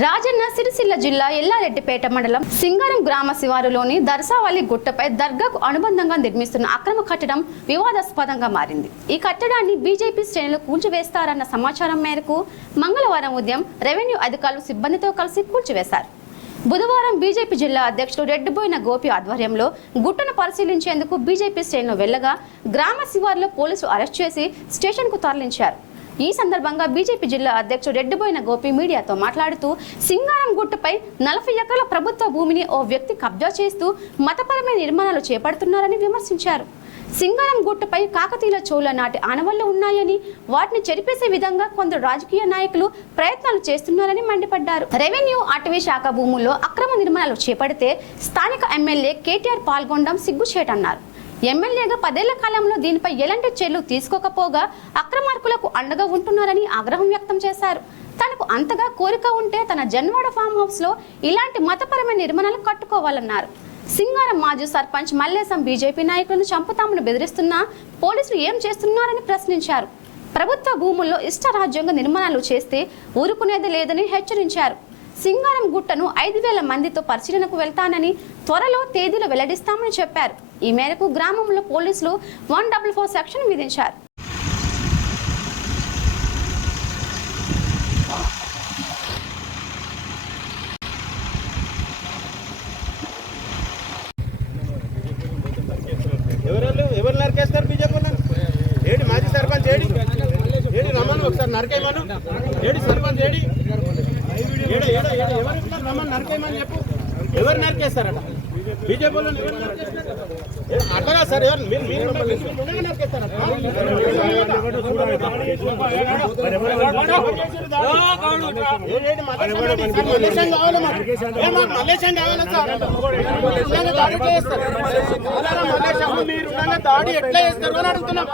రాజన్న సిరిసిల్ల జిల్లా ఎల్లారెడ్డిపేట మండలం సింగారం గ్రామ శివారులోని దర్సావళి గుట్టపై దర్గాకు అనుబంధంగా నిర్మిస్తున్న అక్రమ కట్టడం వివాదాస్పదంగా మారింది. ఈ కట్టడాన్ని బీజేపీ శ్రేణులు కూల్చివేస్తారన్న సమాచారం మేరకు మంగళవారం ఉదయం రెవెన్యూ అధికారులు సిబ్బందితో కలిసి కూల్చివేశారు. బుధవారం బీజేపీ జిల్లా అధ్యక్షుడు రెడ్డిబోయిన గోపి ఆధ్వర్యంలో గుట్టను పరిశీలించేందుకు బీజేపీ శ్రేణులు వెళ్లగా గ్రామ శివారులో పోలీసులు అరెస్ట్ చేసి స్టేషన్కు తరలించారు. ఈ సందర్భంగా బీజేపీ జిల్లా అధ్యక్షుడు రెడ్డిబోయిన గోపి మీడియాతో మాట్లాడుతూ సింగారం గుట్టపై 40 ఎకరాల ప్రభుత్వ భూమిని ఓ వ్యక్తి కబ్జా చేస్తూ మతపరమైన నిర్మాణాలు చేపడుతున్నారని విమర్శించారు. సింగారం గుట్టపై కాకతీయుల చోళ నాటి ఆనవాళ్లు ఉన్నాయని వాటిని చెరిపేసే విధంగా కొందరు రాజకీయ నాయకులు ప్రయత్నాలు చేస్తున్నారని మండిపడ్డారు. రెవెన్యూ అటవీ శాఖ భూముల్లో అక్రమ నిర్మాణాలు చేపడితే స్థానిక ఎమ్మెల్యే కేటీఆర్ పాల్గొనడం సిగ్గుచేటన్నారు. ఎమ్మెల్యేగా 10 ఏళ్ల కాలంలో దీనిపై ఎలాంటి చర్యలు తీసుకోకపోగా అక్రమార్కులకు అండగా ఉంటున్నారని ఆగ్రహం వ్యక్తం చేశారు. తనకు అంతగా కోరిక ఉంటే తన జన్వాడ ఫామ్ హౌస్ లో ఇలాంటి మతపరమైన నిర్మాణాలు కట్టుకోవాలన్నారు. సింగారం మాజీ సర్పంచ్ మల్లేశం బీజేపీ నాయకులను చంపుతామని బెదిరిస్తున్నా పోలీసులు ఏం చేస్తున్నారని ప్రశ్నించారు. ప్రభుత్వ భూముల్లో ఇష్టరాజ్యంగా నిర్మాణాలు చేస్తే ఊరుకునేది లేదని హెచ్చరించారు. సింగారం గుట్టను 5,000 మందితో పరిశీలనకు వెళ్తానని త్వరలో తేదీలు వెల్లడిస్తామని చెప్పారు. ఈ మేరకు గ్రామంలో పోలీసులు 144 సెక్షన్ విధించారు. ఎవరు నరికేస్తారు? బీజేపీ ఏడి మాజీ సర్పంచ్ ఏడి ఏడి రమ్మను ఒకసారి నరకేయమను. ఏడి సర్పంచ్ ఏడి ఎవరు రమ్మని నరకేయమని చెప్పు. ఎవరు నరికేస్తారట? బీజేపీ వాళ్ళు ఎవరు నరికేస్తారు? అట్లా సార్ ఎవరు మీరు నరికేస్తారట? మల్లేశం కావాలి, మల్లేశం కావాలి సార్. మీరు దాడి ఎట్లా చేస్తారు అని అడుగుతున్నాం.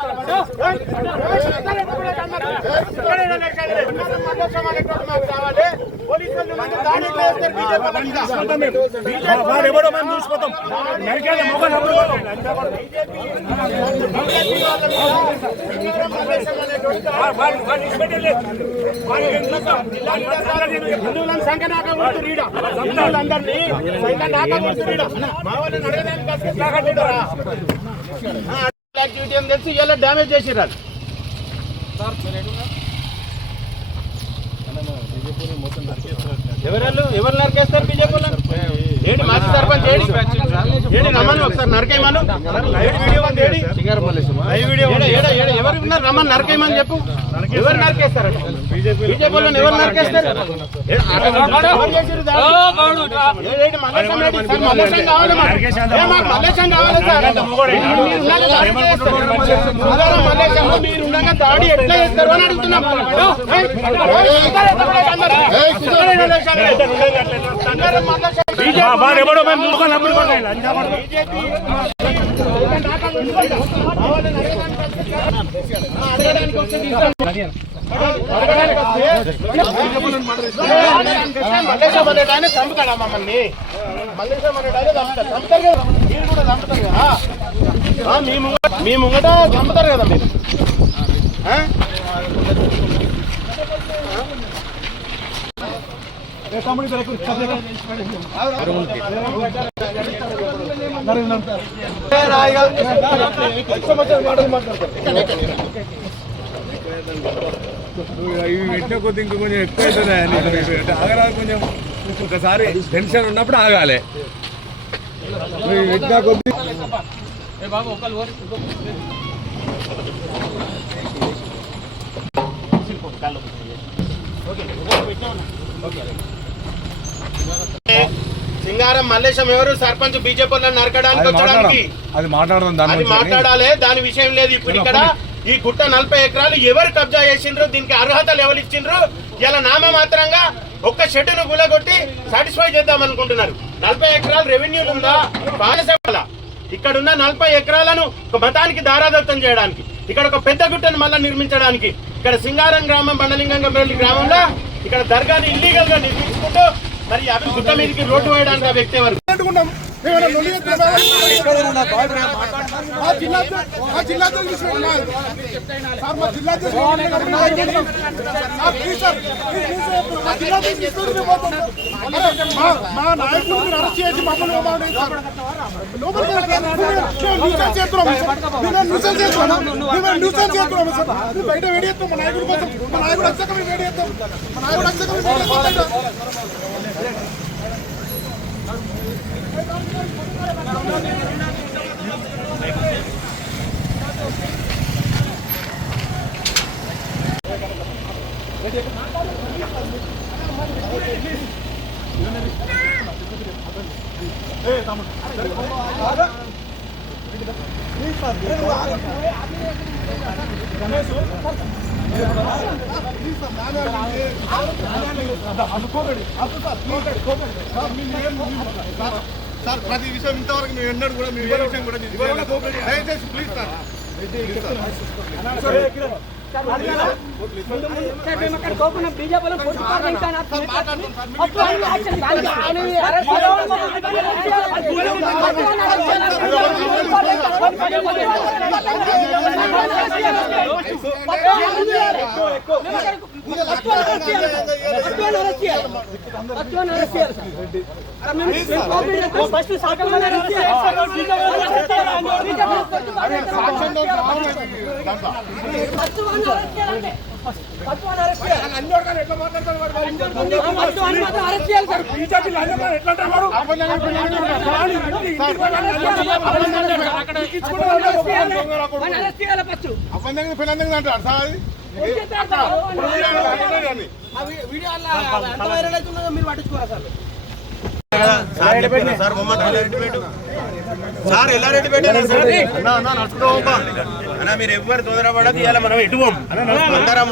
హిందువులను సంఖ్య నాకా కొడుతురీడ, హిందువులందరినీ సైతం నాకా కొడుతురీడ. మా వాళ్ళని అడగడానికి యాక్టివిటీ అని తెలిసి ఇలా డ్యామేజ్ చేసిర్రు. ఎవరు నరికేస్తారు? బీజేపీ ఏడి మాజీ సర్పంచ్ ఏడి ఏడి రమ్మను ఒకసారి నరకేయమను. ఎవరు ఉన్నారు రమ్మని నరకేయమని చెప్పు. ఎవరు నరికేస్తారు? బీజేపీ వాళ్ళని ఎవరు నరికేస్తారు? మల్లేశం కావాలి, మల్లేశం కావాలి సార్. మల్లేశం మీరు ఉండగా దాడి ఎట్లా చేస్తారు అని అడుగుతున్నాం. మల్లేశం అనే ఆయన చంపుతాడా మమ్మల్ని? మల్లేశం అనే ఆయన చంపుతారు కదా, మీరు కూడా చంపుతారు కదా. మీ ముంగట చంపుతారు కదా మీరు. పెట్టిన కొద్ది ఇంకా కొంచెం ఎక్కువ అవుతుంది. ఆగరాదు, కొంచెం ఒకసారి టెన్షన్ ఉన్నప్పుడు ఆగాలి. పెట్టిన కొద్ది సింగారం మల్లేశం ఎవరు సర్పంచ్ బీజేపీ నరకడానికి వచ్చడానికి అది మాట్లాడాలి. దాని విషయం లేదు. ఇప్పుడు ఇక్కడ ఈ గుట్ట 40 ఎకరాలు ఎవరు కబ్జా చేసిండ్రు, దీనికి అర్హతలు ఎవరు ఇచ్చిండ్రు, ఇలా నామమాత్రంగా ఒక్క షెడ్డును గులగొట్టి సాటిస్ఫై చేద్దాం అనుకుంటున్నారు. 40 ఎకరాలు రెవెన్యూలు ఉందా? బాలసేవల ఇక్కడున్న 40 ఎకరాలను ఒక మతానికి దారాదత్తం చేయడానికి, ఇక్కడ ఒక పెద్ద గుట్టను మళ్ళీ నిర్మించడానికి, ఇక్కడ సింగారం గ్రామం బండలింగంపల్లి గ్రామంలో ఇక్కడ దర్గాని ఇల్లీగల్ గా నిర్మించుకుంటూ మరి గుట్ట మీదకి రోడ్డు వేయడానికి ఆ వ్యక్తి ఎవరు? మా నాయకుడిని అరెస్ట్ చేసి మమ్మల్ని బయట వేడిస్తాం మా నాయకుడి కోసం మా నాయకుడు వచ్చాక మేము వేడిస్తాం మా నాయకుడు వచ్చాక మేము సార్ ప్రతి విషయం ఇంతవరకు మేము ఎన్నడూ కూడా మీ విషయం కూడా దయచేసి ప్లీజ్ సార్ సార్ ఎల్లారెడ్డి పెట్టారు అన్న మీరు ఎవ్వరు తొందరపడదు ఇలా మనం ఎటు పోం అందరం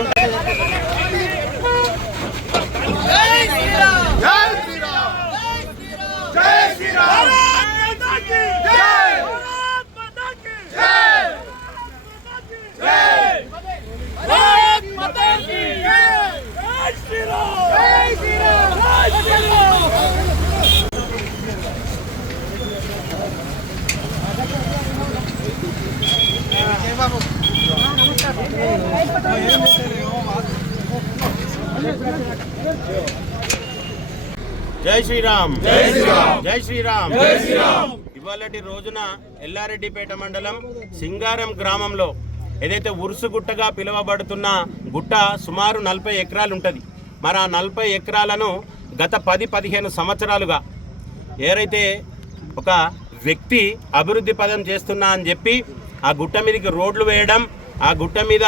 జై శ్రీరామ్ జై శ్రీరామ్ జై శ్రీరామ్ జై శ్రీరామ్. ఇవాళటి రోజున ఎల్లారెడ్డిపేట మండలం సింగారం గ్రామంలో ఏదైతే ఉరుసుగుట్టగా పిలువబడుతున్న గుట్ట సుమారు 40 ఎకరాలు ఉంటుంది. మరి ఆ 40 ఎకరాలను గత 10-15 సంవత్సరాలుగా ఏదైతే ఒక వ్యక్తి అభివృద్ధి పదం చేస్తున్నా అని చెప్పి ఆ గుట్ట మీదకి రోడ్లు వేయడం, ఆ గుట్ట మీద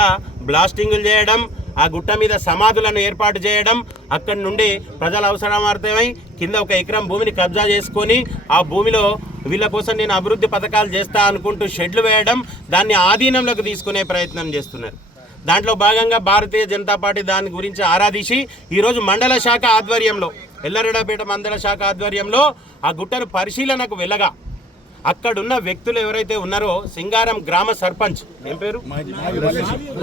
బ్లాస్టింగులు చేయడం, ఆ గుట్ట మీద సమాధులను ఏర్పాటు చేయడం, అక్కడి నుండి ప్రజల అవసరమార్థమై కింద 1 ఎకరం భూమిని కబ్జా చేసుకొని ఆ భూమిలో వీళ్ళ కోసం నేను అభివృద్ధి పథకాలు చేస్తా అనుకుంటూ షెడ్లు వేయడం, దాన్ని ఆధీనంలోకి తీసుకునే ప్రయత్నం చేస్తున్నారు. దాంట్లో భాగంగా భారతీయ జనతా పార్టీ దాని గురించి ఆరాధించి ఈరోజు మండల శాఖ ఆధ్వర్యంలో ఎల్లారెడ్డిపేట మండల శాఖ ఆధ్వర్యంలో ఆ గుట్టను పరిశీలనకు వెళ్ళగా అక్కడున్న వ్యక్తులు ఎవరైతే ఉన్నారో సింగారం గ్రామ సర్పంచ్ ఏం పేరు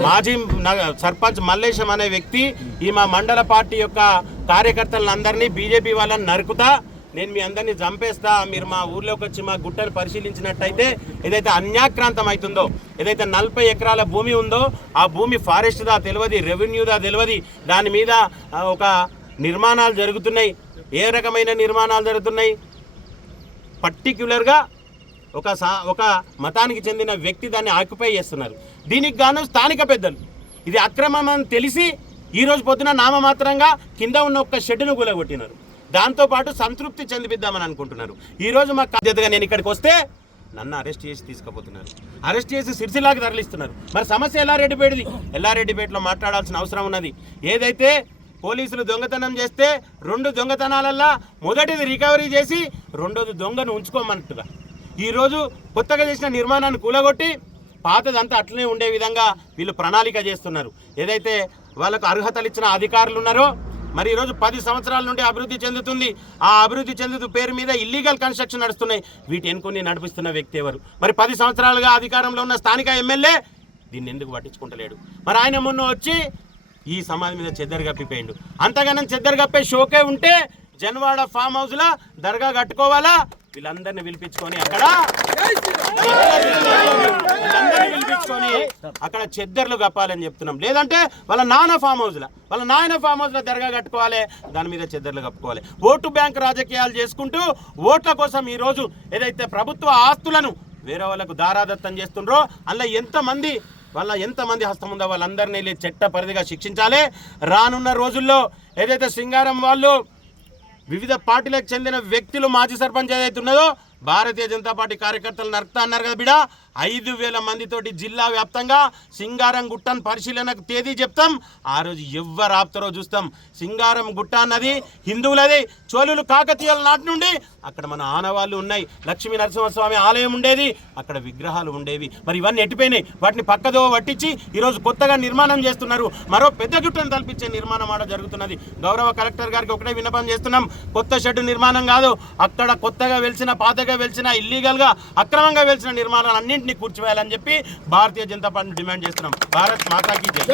మాజీ సర్పంచ్ మల్లేశం అనే వ్యక్తి ఈ మా మండల పార్టీ యొక్క కార్యకర్తలందరినీ బీజేపీ వాళ్ళని నరుకుతా నేను మీ అందరినీ చంపేస్తా, మీరు మా ఊర్లోకి వచ్చి మా గుట్టను పరిశీలించినట్టయితే ఏదైతే అన్యాక్రాంతం అవుతుందో, ఏదైతే 40 ఎకరాల భూమి ఉందో ఆ భూమి ఫారెస్ట్దా తెలియదు, రెవెన్యూదా తెలియదు, దాని మీద ఒక నిర్మాణాలు జరుగుతున్నాయి. ఏ రకమైన నిర్మాణాలు జరుగుతున్నాయి? పర్టిక్యులర్గా ఒక మతానికి చెందిన వ్యక్తి దాన్ని ఆక్యుపై చేస్తున్నారు. దీనికి గాను స్థానిక పెద్దలు ఇది అక్రమం అని తెలిసి ఈరోజు పొద్దున నామమాత్రంగా కింద ఉన్న ఒక షెడ్డును కూలగొట్టినారు. దాంతోపాటు సంతృప్తి చెందిపిద్దామని అనుకుంటున్నారు. ఈరోజు మా బాధ్యతగా నేను ఇక్కడికి వస్తే నన్ను అరెస్ట్ చేసి తీసుకుపోతున్నారు, అరెస్ట్ చేసి సిరిసిల్లాకి తరలిస్తున్నారు. మరి సమస్య ఎల్లారెడ్డిపేటది. ఎల్లారెడ్డిపేటలో మాట్లాడాల్సిన అవసరం ఉన్నది. ఏదైతే పోలీసులు దొంగతనం చేస్తే 2 దొంగతనాలల్లా మొదటిది రికవరీ చేసి రెండోది దొంగను ఉంచుకోమన్నట్టుగా ఈరోజు కొత్తగా చేసిన నిర్మాణాన్ని కూలగొట్టి పాతదంతా అట్లనే ఉండే విధంగా వీళ్ళు ప్రణాళిక చేస్తున్నారు. ఏదైతే వాళ్ళకు అర్హతలు ఇచ్చిన అధికారులు ఉన్నారో మరి ఈరోజు 10 సంవత్సరాల నుండి అభివృద్ధి చెందుతుంది. ఆ అభివృద్ధి చెందుతూ పేరు మీద ఇల్లీగల్ కన్స్ట్రక్షన్ నడుస్తున్నాయి. వీటి ఎన్నుకొని నడిపిస్తున్న వ్యక్తి ఎవరు? మరి 10 సంవత్సరాలుగా అధికారంలో ఉన్న స్థానిక ఎమ్మెల్యే దీన్ని ఎందుకు పట్టించుకుంటలేడు? మరి ఆయన మొన్న వచ్చి ఈ సమాధి మీద చెద్దరు కప్పిపోయిండు. అంతగానం చెద్దరు కప్పే షోకే ఉంటే జన్వాడ ఫామ్ హౌస్లో దర్గా కట్టుకోవాలా, వీళ్ళందరినీ పిలిపించుకొని అక్కడ చెద్దర్లు కప్పాలని చెప్తున్నాం. లేదంటే వాళ్ళ నాన్న ఫామ్ హౌస్లో దర్గా కట్టుకోవాలి, దాని మీద చెద్దర్లు కప్పుకోవాలి. ఓటు బ్యాంక్ రాజకీయాలు చేసుకుంటూ ఓట్ల కోసం ఈరోజు ఏదైతే ప్రభుత్వ ఆస్తులను వేరే వాళ్ళకు దారాదత్తం చేస్తుండ్రో అందులో ఎంతమంది హస్తం ఉందో వాళ్ళందరినీ చట్ట పరిధిగా శిక్షించాలి. రానున్న రోజుల్లో ఏదైతే సింగారం వాళ్ళు వివిధ పార్టీలకు చెందిన వ్యక్తులు మాజీ సర్పంచ్ ఏదైతే ఉన్నదో భారతీయ జనతా పార్టీ కార్యకర్తలు నరుకుతా అన్నారు కదా బిడ, 5,000 మందితోటి జిల్లా వ్యాప్తంగా సింగారం గుట్టను పరిశీలనకు తేదీ చెప్తాం. ఆ రోజు ఎవరు ఆపుతారో చూస్తాం. సింగారం గుట్ట అన్నది హిందువులది. చోళులు కాకతీయుల నాటి నుండి అక్కడ మన ఆనవాళ్ళు ఉన్నాయి. లక్ష్మీ నరసింహస్వామి ఆలయం ఉండేది, అక్కడ విగ్రహాలు ఉండేవి. మరి ఇవన్నీ ఎట్టిపోయినాయి. వాటిని పక్కదో పట్టించి ఈరోజు కొత్తగా నిర్మాణం చేస్తున్నారు. మరో పెద్ద గుట్టను తలపించే నిర్మాణం ఆడ జరుగుతున్నది. గౌరవ కలెక్టర్ గారికి ఒకటే విన్నపం చేస్తున్నాం, కొత్త షెడ్ నిర్మాణం కాదు, అక్కడ కొత్తగా వెలిసిన పాతగా వెలిసిన ఇల్లీగల్గా అక్రమంగా వెలిసిన నిర్మాణాలు అన్నింటినీ కూర్చివేయాలని చెప్పి భారతీయ జనతా పార్టీ డిమాండ్ చేస్తున్నాం. భారత్ మాతాకి జై.